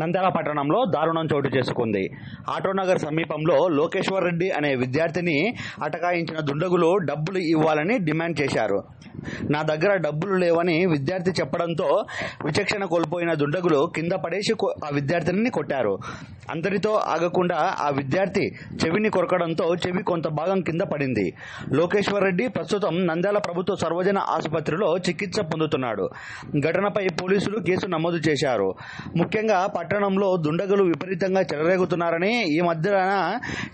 నంద్యాల పట్టణంలో దారుణం చోటు చేసుకుంది. ఆటోనగర్ సమీపంలో లోకేశ్వర్ రెడ్డి అనే విద్యార్థిని అటకాయించిన దుండగులు డబ్బులు ఇవ్వాలని డిమాండ్ చేశారు. నా దగ్గర డబ్బులు లేవని విద్యార్థి చెప్పడంతో విచక్షణ కోల్పోయిన దుండగులు కింద పడేసి ఆ విద్యార్థిని కొట్టారు. అందరితో ఆగకుండా ఆ విద్యార్థి చెవిని కొరకడంతో చెవి కొంత భాగం కింద పడింది. లోకేశ్వర్ రెడ్డి ప్రస్తుతం నంద్యాల ప్రభుత్వ సర్వజన ఆసుపత్రిలో చికిత్స పొందుతున్నాడు. ఘటనపై పోలీసులు కేసు నమోదు చేశారు. ముఖ్యంగా పట్టణంలో దుండగులు విపరీతంగా చెలరేగుతున్నారని, ఈ మధ్యన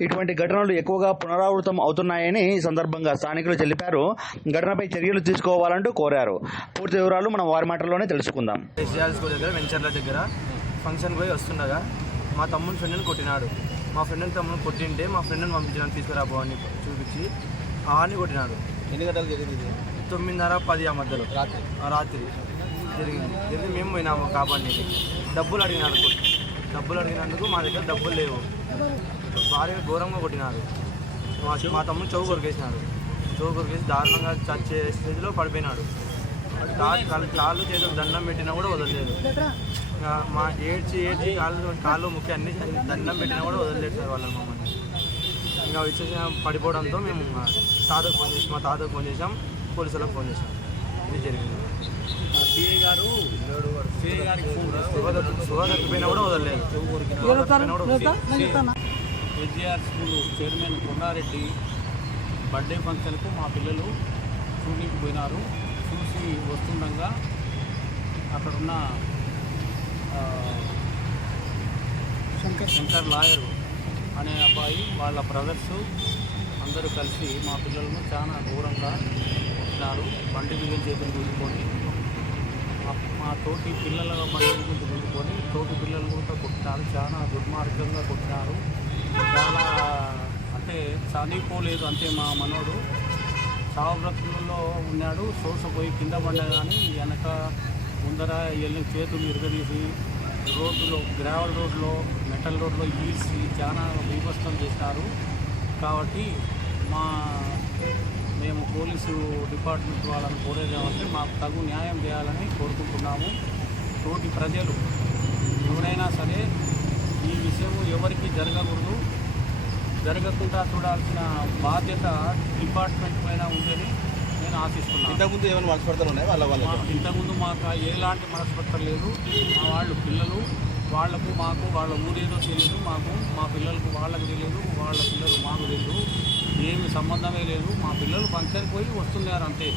ఇటువంటి ఘటనలు ఎక్కువగా పునరావృతం అవుతున్నాయని ఈ సందర్భంగా స్థానికులు తెలిపారు. ఘటనపై చర్యలు తీసుకోవాలంటూ కోరారు. పూర్తి వివరాలు మనం వారి మాటల్లోనే తెలుసుకుందాం. వెంచర్ల దగ్గర ఫంక్షన్ పోయి వస్తుండగా మా తమ్ముని ఫ్రెండ్ని కొట్టినాడు. మా ఫ్రెండ్ని తమ్ముని కొట్టింటే మా ఫ్రెండ్ని పంపించినాను తీసుకురాబో అని చూపించి అని కొట్టినాడు. ఎన్ని గంటలు జరిగింది? 9:30-10 ఆ మధ్యలో రాత్రి జరిగింది. మేము పోయినాము కాపాడికి. డబ్బులు అడిగినందుకు మా దగ్గర డబ్బులు లేవు. భార్య ఘోరంగా కొట్టినారు. మా తమ్ముడు చెవు కొరికేసినాడు. దారుణంగా చచ్చే స్టేజ్లో పడిపోయినాడు. కాళ్ళు చేతులు దండం పెట్టినా కూడా వదలలేదు. మా ఏడ్చి కాళ్ళు ముఖ్య అన్ని దండం పెట్టినా కూడా వదలలేదు సార్ వాళ్ళని మమ్మల్ని. ఇంకా వచ్చేసి పడిపోవడంతో మేము మా తాతకు ఫోన్ చేసాం, పోలీసులకు ఫోన్ చేసాం. ఇది జరిగింది. సిఐ గారు తప్పిపోయినా కూడా వదలలేదు. SJR school chairman Kondareddy birthday ఫంక్షన్కు మా పిల్లలు షూటింగ్కి పోయినారు. చూసి వస్తుండగా అక్కడున్న శంకర్ లాయర్ అనే అబ్బాయి వాళ్ళ బ్రదర్స్ అందరూ కలిసి మా పిల్లలను చాలా దూరంగా వచ్చినారు. బండి మీద చేతులు గుంజుకొని మా తోటి పిల్లల బండి మీద గుంజుకొని తోటి పిల్లలు కూడా కొట్టినారు. చాలా దుర్మార్గంగా కొట్టినారు. చాలా అంటే చనిపోలేదు అంతే. మా మనోడు చావబ్రతులలో ఉన్నాడు. పోయి కింద పడ్డా కానీ వెనక ముందర వెళ్ళి చేతులు ఇరగదీసి రోడ్డులో, గ్రావెల్ రోడ్లో, మెటల్ రోడ్లో ఈడ్చి చాలా బీభత్సం చేశారు. కాబట్టి మేము పోలీసు డిపార్ట్మెంట్ వాళ్ళని కోరేదేమంటే మాకు తగు న్యాయం చేయాలని కోరుకుంటున్నాము. తోటి ప్రజలు ఎవరైనా సరే ఈ విషయం ఎవరికి జరగకుండా చూడాల్సిన బాధ్యత డిపార్ట్మెంట్ పైన ఉందని నేను ఆశిస్తున్నాను. ఇంతకుముందు ఏమైనా మనస్పర్ధలు ఉన్నాయి? ఇంతకుముందు మాకు ఎలాంటి మనస్పర్ధ లేదు. మా వాళ్ళు పిల్లలు మాకు వాళ్ళ ఊరేదో తెలియదు. మా పిల్లలకు వాళ్ళకి తెలియదు, వాళ్ళ పిల్లలు మాకు తెలియదు. ఏమి సంబంధమే లేదు. మా పిల్లలు ఫంక్షన్కి పోయి వస్తున్నారు అంతే.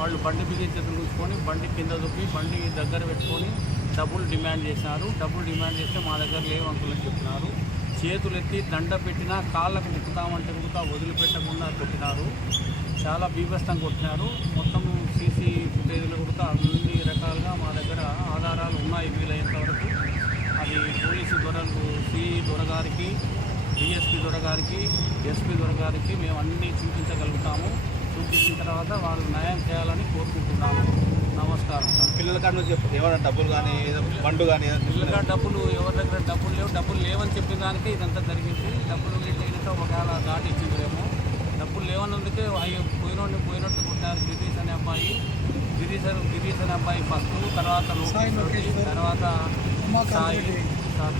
వాళ్ళు బండి బిగి చేతులు కూర్చుకొని బండి కింద దొప్పి బండి దగ్గర పెట్టుకొని డబ్బులు డిమాండ్ చేశారు. డబ్బులు డిమాండ్ చేస్తే మా దగ్గర లేవు అంకులని చెప్తున్నారు. చేతులు ఎత్తి దండ పెట్టినా కాళ్ళకు ముక్కుతామంటే వదిలిపెట్టకుండా కొట్టినారు. చాలా బీభత్సం కొట్టినారు. మొత్తం సీసీ ఫుటేజ్లు కూడా అన్ని రకాలుగా మా దగ్గర ఆధారాలు ఉన్నాయి. వీలైనంత వరకు అది పోలీసు దొరలు, సిఐ దొరగారికి, డిఎస్పీ దొరగారికి, ఎస్పీ దొరగారికి మేము అన్నీ చూపించగలుగుతాము. చూపించిన తర్వాత వాళ్ళు న్యాయం చేయాలని కోరుకుంటున్నాము. నమస్కారం సార్. పిల్లల కాడ నుంచి ఏమైనా డబ్బులు కానీ బండు కానీ పిల్లల డబ్బులు ఎవరి దగ్గర డబ్బులు లేవని చెప్పిన దానికి ఇదంతా జరిగింది. డబ్బులు లేక ఒకవేళ దాటి ఇచ్చిందేమో. డబ్బులు లేవన్నందుకే పోయినట్టు కొట్టారు. గిరీష్ అనే అబ్బాయి ఫస్ట్, తర్వాత లోకేష్, తర్వాత సాయి,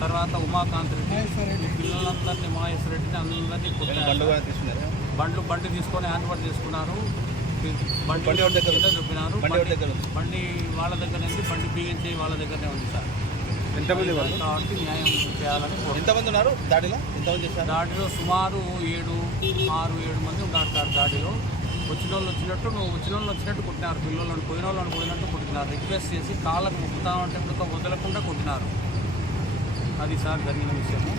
తర్వాత ఉమాకాంత్ రెడ్డి, పిల్లలందరినీ మహేష్ రెడ్డిని అందరినీ కొట్టారు. బండి తీసుకొని హ్యాండ్ తీసుకున్నారు. బండి చెప్పినారు. బండి వాళ్ళ దగ్గర ఉంది. బండి బిగించి వాళ్ళ దగ్గరనే ఉంది సార్. కాబట్టి న్యాయం చేయాలని. ఎంతమంది ఉన్నారు దాడిలో? దాడిలో సుమారు 6-7 మంది ఉన్నారు సార్. దాడిలో వచ్చిన వాళ్ళు వచ్చినట్టు కొట్టినారు. పిల్లలను పోయిన వాళ్ళని పోయినట్టు కొట్టినారు. రిక్వెస్ట్ చేసి కాళ్ళకు ముక్కుతామంటే వదలకుండా కొట్టినారు. అది సార్ జరిగిన విషయము.